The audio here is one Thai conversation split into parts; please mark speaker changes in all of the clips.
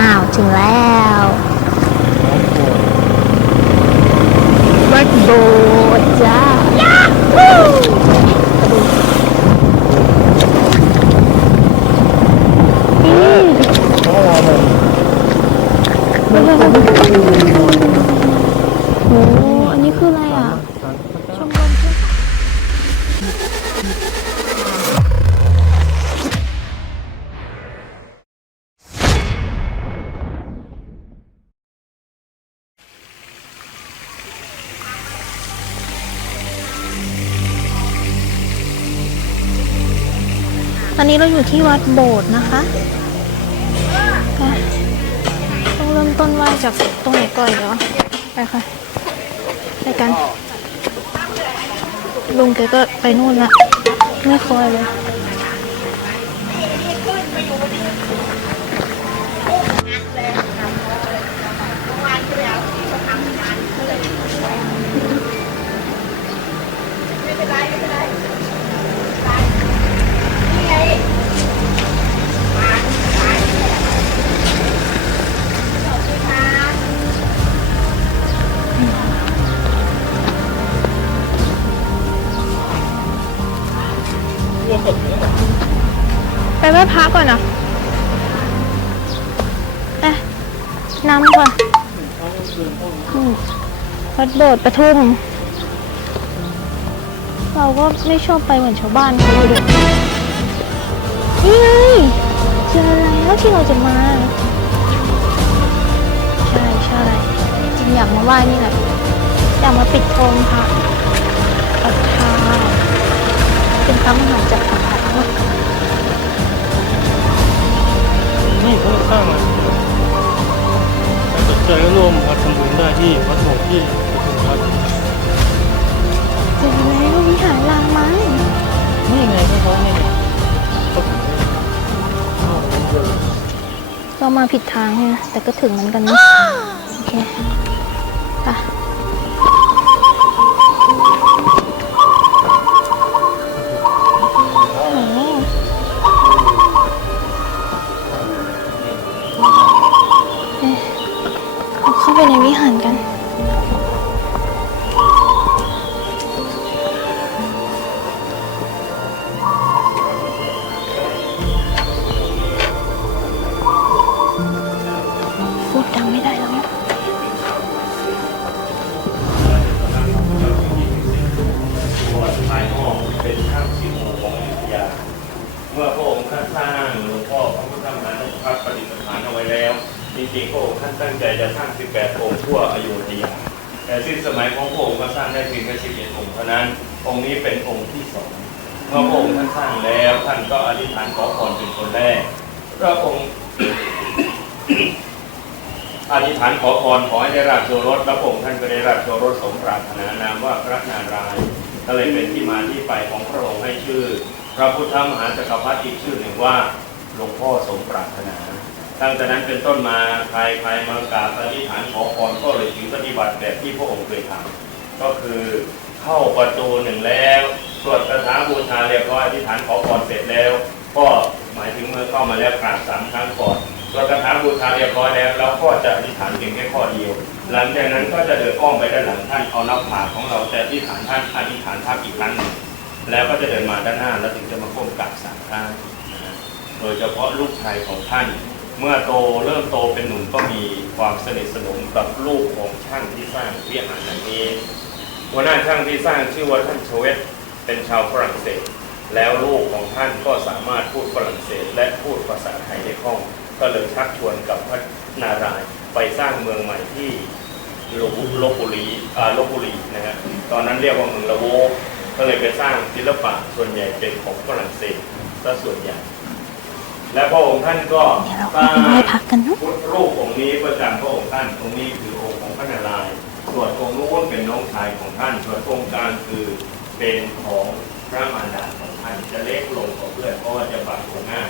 Speaker 1: อ้าวถึงแล้ววัดโบสถ์จ้าฮู้อืมโอ้อันนี้คือ อนนี้เราอยู่ที่วัดโบสถ์นะคะ ต้องเริ่มต้นไหว้จากตรงไหนก่อนเดี๋ยวไปค่ะ ไปกัน ลุงแกก็ไปนู่นละ ไม่คอยเลย ว้พระก่อนนะเอ๊ะน้ำก่อนอืมวัดโบสถ์ปทุม เราก็ไม่ชอบไปเหมือนชาวบ้านเขาเลยนี่ไงเจอแล้วที่เราจะมา ใช่ใช่จริงอยากมาไหว้นี่แหละอยากมาปิดทองพระประธานเป็นพระมหาจักรพรรดิ
Speaker 2: นี่เขาสร้างมาสนใจก็ร่วมมาทำบุญได้ที่วัดโบสถ์ที่ปทุมธานี
Speaker 1: เจอแล้ววิหารลางมั้ง
Speaker 2: นี่ไงที่เขาเนี่ยเขาถึงได้เข้าไปเยอะ
Speaker 1: เรามาผิดทางใช่ไหมแต่
Speaker 3: ก็ถึงเหมือนกันนะโอเค พระองค์ท่านสร้างแล้วท่านก็อธิษฐานขอพรเป็นคนแรกพระองค์อธิษฐานขอพรขอให้ได้ราชโอรสแล้วพระองค์ท่านก็ได้ราชโอรสสมปรารถนานามว่าพระนารายณ์ก็เลยเป็นที่มาที่ไปของพระองค์ให้ชื่อ พระพุทธมหาจักรพรรดิอีกชื่อหนึ่งว่าหลวงพ่อสมปรารถนาตั้งแต่นั้นเป็นต้นมาใครใครมากราบอธิษฐานขอพรก็เลยถือปฏิบัติแบบที่พระองค์เคยทำก็คือเข้าประตูหนึ่งแล้ว สวดคาถาบูชาเรียบร้อยอธิษฐานขอพรเสร็จแล้ว ก็หมายถึงเมื่อเข้ามาแล้วกราบสามครั้งก่อนสวดคาถาบูชาเรียบร้อยแล้วเราก็จะอธิษฐานเพียงแค่ข้อเดียว หลังจากนั้นก็จะเดินอ้อมไปด้านหลังท่านเอาน้าผากของเราแต่อธิษฐานท่านอธิษฐานทับอีกครั้งหนึ่งแล้วก็จะเดินมาด้านหน้าแล้วถึงจะมาก้มกราบสามครั้งโดยเฉพาะลูกชายของท่าน เมื่อโตเริ่มโตเป็นหนุ่มก็มีความสนิทสนมกับลูกของช่างที่สร้างวิหารแห่งนี้หัวหน้าช่างที่สร้างชื่อว่าท่านชเวต เป็นชาวฝรั่งเศส แล้วลูกของท่านก็สามารถพูดฝรั่งเศส และพูดภาษาไทยได้คล่อง ก็เลยชักชวนกับพระนารายณ์ไปสร้างเมืองใหม่ที่ลบลบบุรีอ่าลบบุรีนะฮะตอนนั้นเรียกว่าเมืองละโวก็เลยไปสร้างศิลปะส่วนใหญ่เป็นของฝรั่งเศสซะส่วนใหญ่ และพระองค์ท่านก็สร้าง
Speaker 1: พระกันเนาะ
Speaker 3: พุทธรูปองค์นี้ประจำพระองค์ท่านองค์นี้คือองค์ของพระนารายณ์ส่วนองค์นู้นเป็นน้องชายของท่านส่วนองค์กลางคือ เป็นของพระมารดาของท่านจะเล็กลงกว่าเพื่อนเพราะว่าจะบังองค์หน้า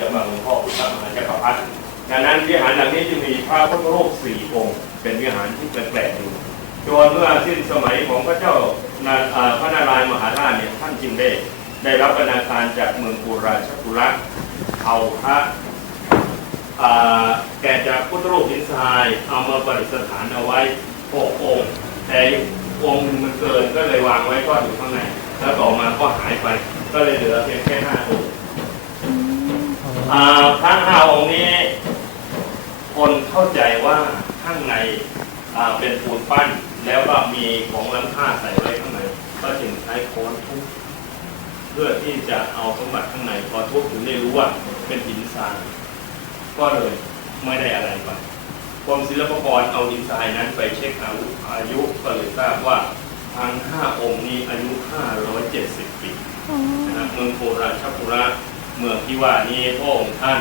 Speaker 3: จะบังหลวงพ่อพุทธมหาจักรพรรดิดังนั้นวิหารหลังนี้จะมีพระพุทธรูปสี่องค์ เป็นวิหารที่แปลกๆอยู่จนเมื่อสิ้นสมัยของพระเจ้าพระนารายณ์มหาราชเนี่ยท่านจึงได้ได้รับปนาการจากเมืองกุราชกุระเอาพระแกะจากพุทธรูปหินทรายเอามาประดิษฐานเอาไว้หกองค์แต่ องค์หนึ่งมันเกินก็เลยวางไว้ก้อนอยู่ข้างในแล้วต่อมาก็หายไป ก็เลยเหลือเพียงแค่ห้าองค์
Speaker 1: อืม
Speaker 3: อ่าพระห้าองค์นี้ คนเข้าใจว่าข้างในอ่าเป็นปูนปั้น แล้วก็มีของล้ำค่าใส่ไว้ข้างในก็จึงใช้โค้อนทุบเพื่อที่จะเอาสมบัติข้างในพอทุบถึงได้รู้ว่าเป็นหินทรายก็เลยไม่ได้อะไรไป กรมศิลปากรเอาหินทรายนั้นไปเช็คอายุอายุก็เลยทราบว่าทั้งห้าองค์นี้อายุ 570 ปีนะครับเมืองโคราชปุระเมืองที่ว่านี้พระองค์ท่าน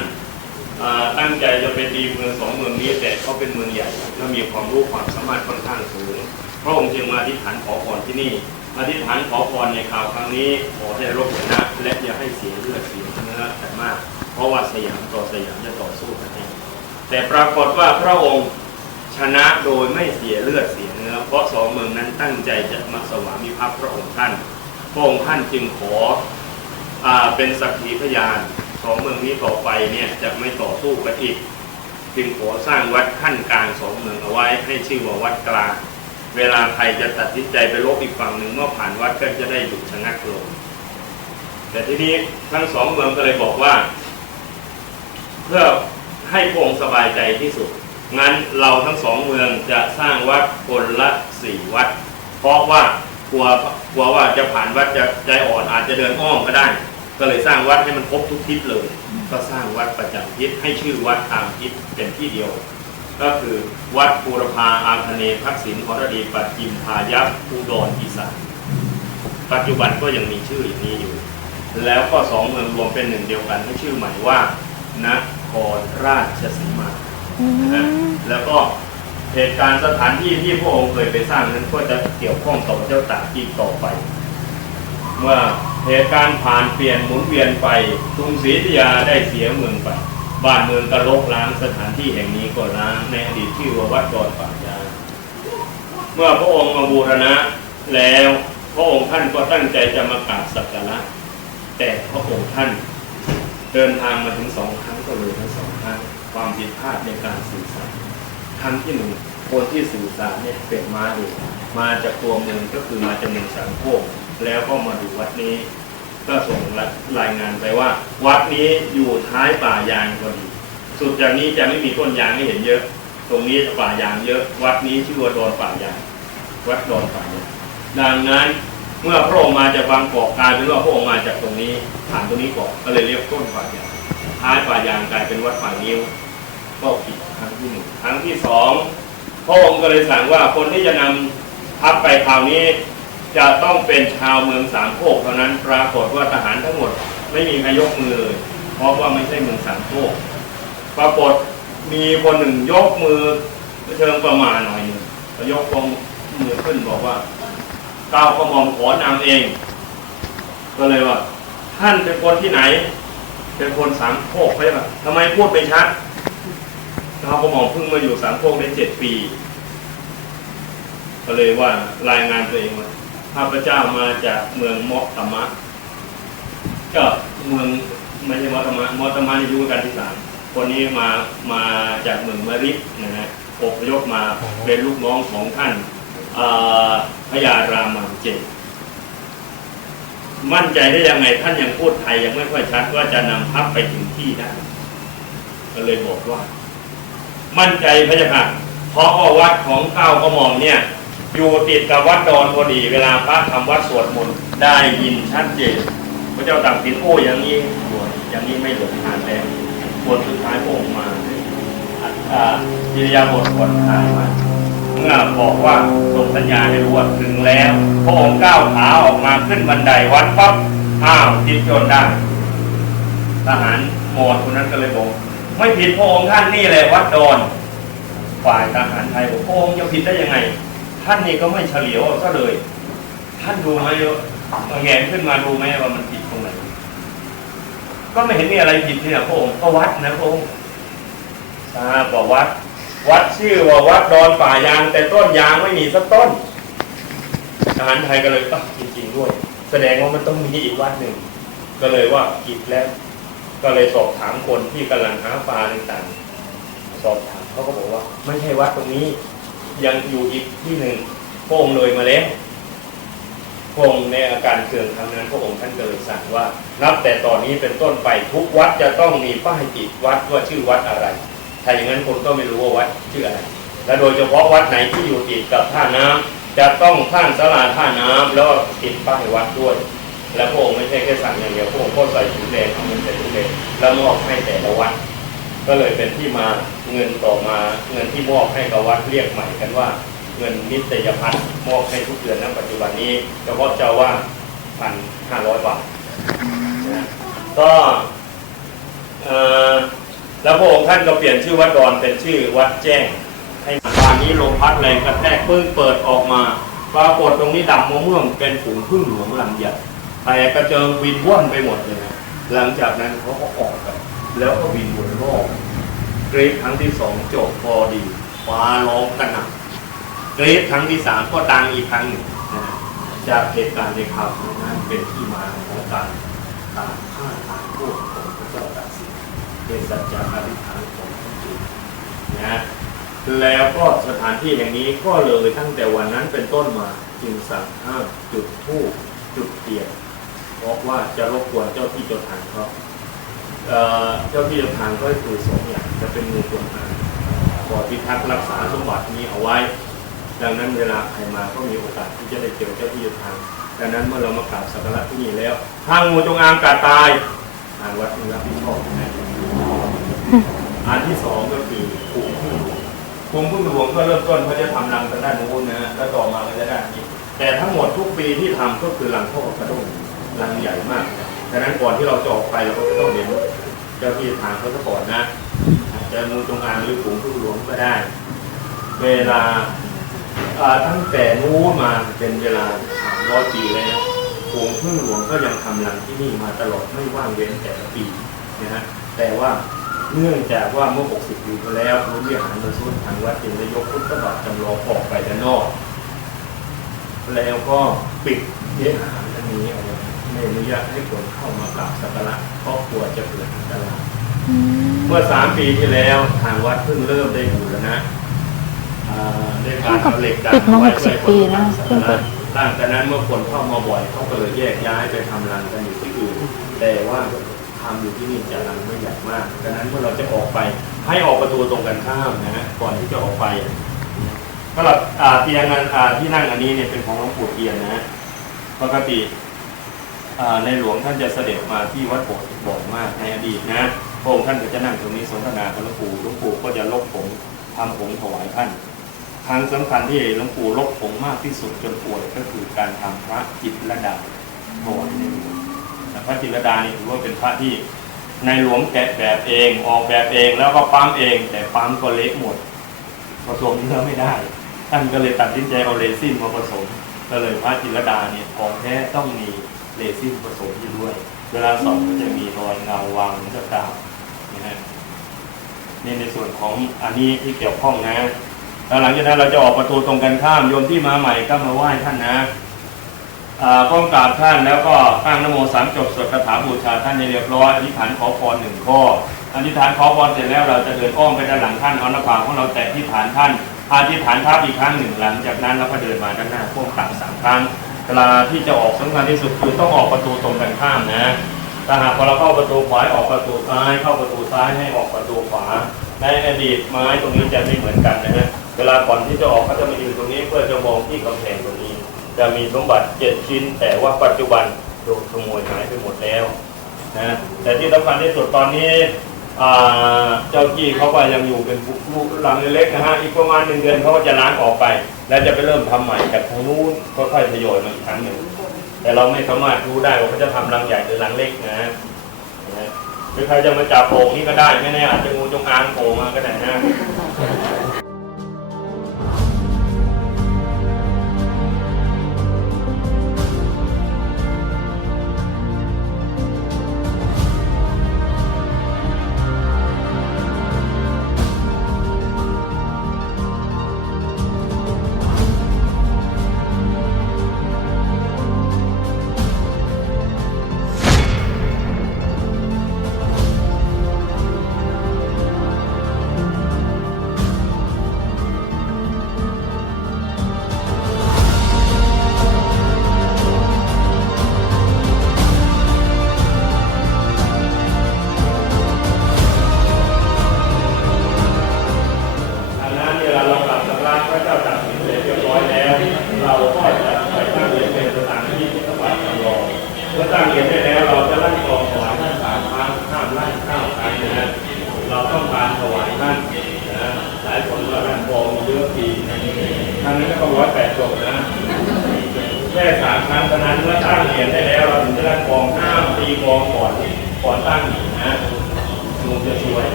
Speaker 3: ตั้งใจจะเป็นดีเมืองสองเมืองนี้แต่เขาเป็นเมืองใหญ่และมีความรู้ความสามารถค่อนข้างสูง พระองค์จึงมาอธิษฐานขอพรที่นี่อธิษฐานขอพรในคราวครั้งนี้ขอให้รบชนะและอย่าให้เสียเลือดเสียเนื้อแต่มาก เพราะว่าสยามต่อสยามจะต่อสู้กันเอง แต่ปรากฏว่าพระองค์ชนะโดยไม่เสียเลือดเสียเนื้อ เพราะสองเมืองนั้นตั้งใจจะมาสวามิภักดิ์พระองค์ท่าน พระองค์ท่านจึงขออเป็นสักขีพยานสองเมืองนี้ต่อไปเนี่ยจะไม่ต่อสู้กันอีก จึงขอสร้างวัดขั้นกลางสองเมืองเอาไว้ให้ชื่อว่าวัดกลาง เวลาใครจะตัดสินใจไปลบอีกฝั่งหนึ่งเมื่อผ่านวัดก็จะได้หยุดชะงักลงแต่ทีนี้ทั้งสองเมืองก็เลยบอกว่า เพื่อ ให้พระองค์สบายใจที่สุด งั้นเราทั้งสองเมืองจะสร้างวัดคนละสี่วัด เพราะว่ากลัวกลัวว่าจะผ่านวัดจะใจอ่อนอาจจะเดินอ้อมก็ได้ ก็เลยสร้างวัดให้มันครบทุกทิศเลย ก็สร้างวัดประจำทิศให้ชื่อวัดตามทิศเป็นที่เดียว ก็คือวัดบูรพาอาคเนพักศิลป์หรดีปัจจิมพายัพอุดรอีสานปัจจุบันก็ยังมีชื่ออย่างนี้อยู่ แล้วก็สองเมืองรวมเป็นหนึ่งเดียวกันให้ชื่อใหม่ว่านค รราชสีมา
Speaker 1: อื
Speaker 3: นะฮะ
Speaker 1: ม
Speaker 3: แล้วก็เหตุการณ์สถานที่ที่พระองค์เคยไปสร้างนั้นก็จะเกี่ยวข้องต่อเจ้าตากอีกต่อไป เมื่อเหตุการณ์ผ่านเปลี่ยนหมุนเวียนไปกรุงศรีอยุธยาได้เสียเมืองไป บ้านเมืองก็ลกล้างสถานที่แห่งนี้ก็ล้างในอดีตชื่อว่าวัดดอนป่ายางเมื่อพระองค์มาบูรณะแล้วพระองค์ท่านก็ตั้งใจจะมากราบสักการะแต่พระองค์ท่าน เดินทางมาถึงสองครั้งก็เลยทั้งสองครั้งความผิดพลาดในการสื่อสารครั้งที่หนึ่งคนที่สื่อสารเนี่ยเป็นมาเองมาจากตัวเมืองก็คือมาจากเมืองสามโคกแล้วก็มาดูวัดนี้ ก็ส่งรายงานไปว่า วัดนี้อยู่ท้ายป่ายางพอดีสุดจากนี้จะไม่มีต้นยางให้เห็นเยอะ ตรงนี้ป่ายางเยอะ วัดนี้ชื่อว่าดอนป่ายาง วัดดอนป่ายางดังนั้น เมื่อพระองค์มาจากบางกอกกลายเป็นว่าพระองค์มาจากตรงนี้ผ่านตรงนี้ก่อนก็เลยเรียกต้นป่ายางท้ายป่ายางกลายเป็นวัดป่านิ้วก็ผิดครั้งที่หนึ่งครั้งที่สองพระองค์ก็เลยสั่งว่าคนที่จะนำทัพไปคราวนี้ จะต้องเป็นชาวเมืองสามโคกเท่านั้นปรากฏว่าทหารทั้งหมดไม่มีใครยกมือเลยเพราะว่าไม่ใช่เมืองสามโคกปรากฏมีคนหนึ่งยกมือเชิงประมาณหน่อยหนึ่งยกมือขึ้นบอกว่า ก้าวกระหม่อมขอนำเอง ก็เลยว่า ท่านเป็นคนที่ไหน เป็นคนสามโคกใช่ปะทำไมพูดไปชัดก้าวกระหม่อมเพิ่งมาอยู่สามโคกได้เจ็ดปี ก็เลยว่ารายงานตัวเองว่าข้าพเจ้ามาจากเมืองมอตมะ ก็เมืองไม่ใช่มอตมะมอตมะในยุคการที่สามคนนี้มามาจากเมืองมะริดนะฮะอพยพมาเป็นลูกน้องของท่าน พญารามาเจตมั่นใจได้ยังไงท่านยังพูดไทยยังไม่ค่อยชัดว่าจะนำทัพไปถึงที่ได้ก็เลยบอกว่า มั่นใจพระเจ้าค่ะเพราะว่าวัดของเก้ากระหม่อมเนี่ย อยู่ติดกับวัดดอนพอดี เวลาพระทำวัดสวดมนต์ได้ยินชัดเจนพระเจ้าตากสินโอ้อย่างนี้บวชอย่างนี้ไม่หลงทางแล้วบวชสุดท้ายพระองค์มาอัตตากิริยาบทผ่อนคลายมา เมื่อบอกว่าส่งสัญญาณให้รู้ว่าถึงแล้วพระองค์ก้าวขาออกมาขึ้นบันไดวัดปั๊บอ้าวจิตโยนได้ทหารมอญคนนั้นก็เลยบอกไม่ผิดพระองค์ท่านนี่แหละวัดดอนฝ่ายทหารไทยบอกพระองค์จะผิดได้ยังไง ท่านนี่ก็ไม่เฉลียวซะเลย ท่านดูไหมว่าแงนขึ้นมาดูไหมว่ามันผิดตรงไหนก็ไม่เห็นมีอะไรผิดเนี่นะพระองค์ก็วัดนะพระองค์ทราบว่าวัด วัดชื่อว่าวัดดอนป่ายาง แต่ต้นยางไม่มีสักต้นทหารไทยก็เลยอะจริงๆด้วย แสดงว่ามันต้องมีอีกวัดหนึ่ง ก็เลยว่าผิดแล้ว ก็เลยสอบถามคนที่กำลังหาปลาต่างๆสอบถามเขาก็บอกว่า ไม่ใช่วัดตรงนี้ ยังอยู่อีกที่หนึ่งพระองค์เลยมาแล้วพระองค์ในอาการเคืองครั้งนั้นพระองค์ท่านก็เลยสั่งว่า นับแต่ตอนนี้เป็นต้นไปทุกวัดจะต้องมีป้ายติดวัดว่าชื่อวัดอะไร ถ้าอย่างนั้นคนก็ไม่รู้ว่าวัดชื่ออะไร และโดยเฉพาะวัดไหนที่อยู่ติดกับท่าน้ำจะต้องข้างสลาท่าน้ำแล้วติดป้ายวัดด้วย และพระองค์ไม่ใช่แค่สั่งอย่างเดียวพระองค์ก็ใส่ถุงแดงเอาเงินใส่ถุงแดงแล้วมอบให้แต่ละวัด ก็เลยเป็นที่มาเงินต่อมาเงินที่มอบให้กับวัดเรียกใหม่กันว่า เงินนิตยพัฒน์มอบให้ทุกเดือนณปัจจุบันนี้เฉพาะเจ้าว่าพันห้าร้อยบาทก็เอ่อ แล้วพระองค์ท่านก็เปลี่ยนชื่อวัดดอนเป็นชื่อวัดแจ้ง ให้บานนี้ลมพัดแรงกระแทกปึ้งเปิดออกมาปรากฏตรงนี้ดำมะม่วงเป็นฝูงพึ่งหลวงลำใหญ่แต่กระเจิงบินว่อนไปหมดเลยนะหลังจากนั้นเขาก็ออกไปแล้วก็บินวนรอบกรีดครั้งที่สองจบพอดีฟ้าร้องกระหน่ำกรีดครั้งที่สามก็ดังอีกครั้งหนึ่งนะจากเหตุการณ์ในข่าวนั้นเป็นที่มาของการตามฆ่าทางพวก เป็นสัจจะอธิษฐานของพระจุลนะแล้วก็สถานที่แห่งนี้ก็เลยตั้งแต่วันนั้นเป็นต้นมาจึงสั่งห้ามจุดธูปจุดเทียนเพราะว่าจะรบกวนเจ้าที่เจ้าทางเขาเจ้าที่เจ้าทางก็ให้คือสองอย่างจะเป็นงูจงอางขอพิทักษ์รักษาสมบัตินี้เอาไว้ ดังนั้นเวลาใครมาก็มีโอกาสที่จะได้เจอเจ้าที่เจ้าทางดังนั้นเมื่อเรามากราบสักการะที่นี่แล้วถ้างูจงอางกัดตายทางวัดมีรับผิดชอบนะ อันที่สองก็คือภูมิพึ่งหลวงภูมิพึ่งหลวงก็เริ่มต้นเขาจะทำรังทางด้านนู้นนะแล้วต่อมาก็จะด้านนี้ แต่ทั้งหมดทุกปีที่ทำก็คือรังพ่อกระด้งรังใหญ่มากดังนั้นก่อนที่เราจะออกไปเราก็จะต้องเรียนเจ้าที่ทางเขาซะก่อนนะจะงูจงอางหรือฝูงพึ่งหลวงก็ได้ เวลาตั้งแต่นู้นมาเป็นเวลาสามร้อยปีแล้วฝูงพึ่งหลวงก็ยังทำรังที่นี่มาตลอดไม่ว่างเว้นแต่ละปีนะฮะแต่ว่า เนื่องจากว่าเมื่อ 60 ปีที่แล้วพระวิหารมาสุนทางวัดจึงได้ยกพุทธบาทจำลองออกไปด้านนอก แล้วก็ปิดเยหารอันนี้เอาไว้ไม่อนุญาตให้คนเข้ามากราบสักการะเพราะกลัวจะเกิดอันตราย
Speaker 1: อืม
Speaker 3: เมื่อสามปีที่แล้วทางวัดเพิ่งเริ่มได้บูรณะอ่าได้การเอาเหล็กดัด
Speaker 1: ปิดมา
Speaker 3: ไว้
Speaker 1: หกสิบปีแล้ว
Speaker 3: เพื่
Speaker 1: เพิ่
Speaker 3: อง
Speaker 1: เปิด
Speaker 3: หลังจากนั้นเมื่อคนเข้ามาบ่อยเขาก็เลยแยกย้ายไปทำรังกันอยู่ที่อื่นแต่ว่า ทำอยู่ที่นี่จะรังไม่ใหญ่มากดังนั้นเมื่อเราจะออกไปให้ออกประตูตรงกันข้ามนะฮะก่อนที่จะออกไปสำหรับเตียงนั้นอ่าที่นั่งอันนี้เนี่ยเป็นของหลวงปู่เทียนนะฮะปกติในหลวงท่านจะเสด็จมาที่วัดโบสถ์บ่อยมากในอดีตนะพระองค์ท่านก็จะนั่งตรงนี้สนทนากับหลวงปู่หลวงปู่ก็จะลบผงทำผงถวายท่านครั้งสำคัญที่หลวงปู่ลบผงมากที่สุดจนป่วยก็คือการทำพระจิตรลดาถวายในหลวง พระจิรดานี่ถือว่าเป็นพระที่ในหลวงแกะแบบเองออกแบบเองแล้วก็ปั๊มเอง แต่ปั๊มก็เละหมดผสมเนื้อไม่ได้ ท่านก็เลยตัดสินใจเอาเรซินมาผสม ก็เลยพระจิรดาเนี่ยของแท้ต้องมีเรซินผสมอยู่ด้วย เวลาส่องก็จะมีรอยเงาวางเหมือนกับดาวนะฮะนี่ในส่วนของอันนี้ที่เกี่ยวข้องนะแล้วหลังจากนั้นเราจะออกประตูตรงกันข้ามโยมที่มาใหม่ก็มาไหว้ท่านนะ อ่าก้มกราบท่านแล้วก็ตั้งนโมสามจบสวดคาถาบูชาท่านให้เรียบร้อยอธิษฐานขอพรหนึ่งข้ออธิษฐานขอพรเสร็จแล้วเราจะเดินอ้อมไปด้านหลังท่านเอาหน้าผากของเราแตะที่ฐานท่านอธิษฐานทับอีกครั้งหนึ่งหลังจากนั้นเราก็เดินมาด้านหน้าก้อมกราบสามครั้งเวลาที่จะออกสำคัญที่สุดคือต้องออกประตูตรงกันข้ามนะถ้าหากพอเราเข้าประตูขวาออกประตูซ้ายเข้าประตูซ้ายให้ออกประตูขวาในอดีตไม้ตรงนี้จะไม่เหมือนกันนะฮะเวลาก่อนที่จะออกเขาจะมายืนตรงนี้เพื่อจะมองที่กำแพงตรงนี้ จะมีสมบัติเจ็ดชิ้น แต่ว่าปัจจุบันโดนขโมยหายไปหมดแล้วนะแต่ที่สำคัญที่สุดตอนนี้เจ้าที่เขาก็ยังอยู่เป็นลูกหลังเล็กนะฮะอีกประมาณหนึ่งเดือนเขาก็จะล้างออกไป แล้วจะไปเริ่มทำใหม่จากทางนู้นค่อยๆทยอยมาอีกครั้งหนึ่งแต่เราไม่สามารถรู้ได้ว่าเขาจะทำรังใหญ่หรือรังเล็กนะนะหรือใครจะมาจับโป่งนี่ก็ได้ไม่แน่อาจจะงูจงอางโผล่มาก็ได้นะ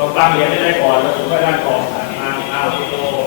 Speaker 3: เราตั้งเหรียญได้ก่อนแล้วถึงค่อยได้กองห้ามห้าม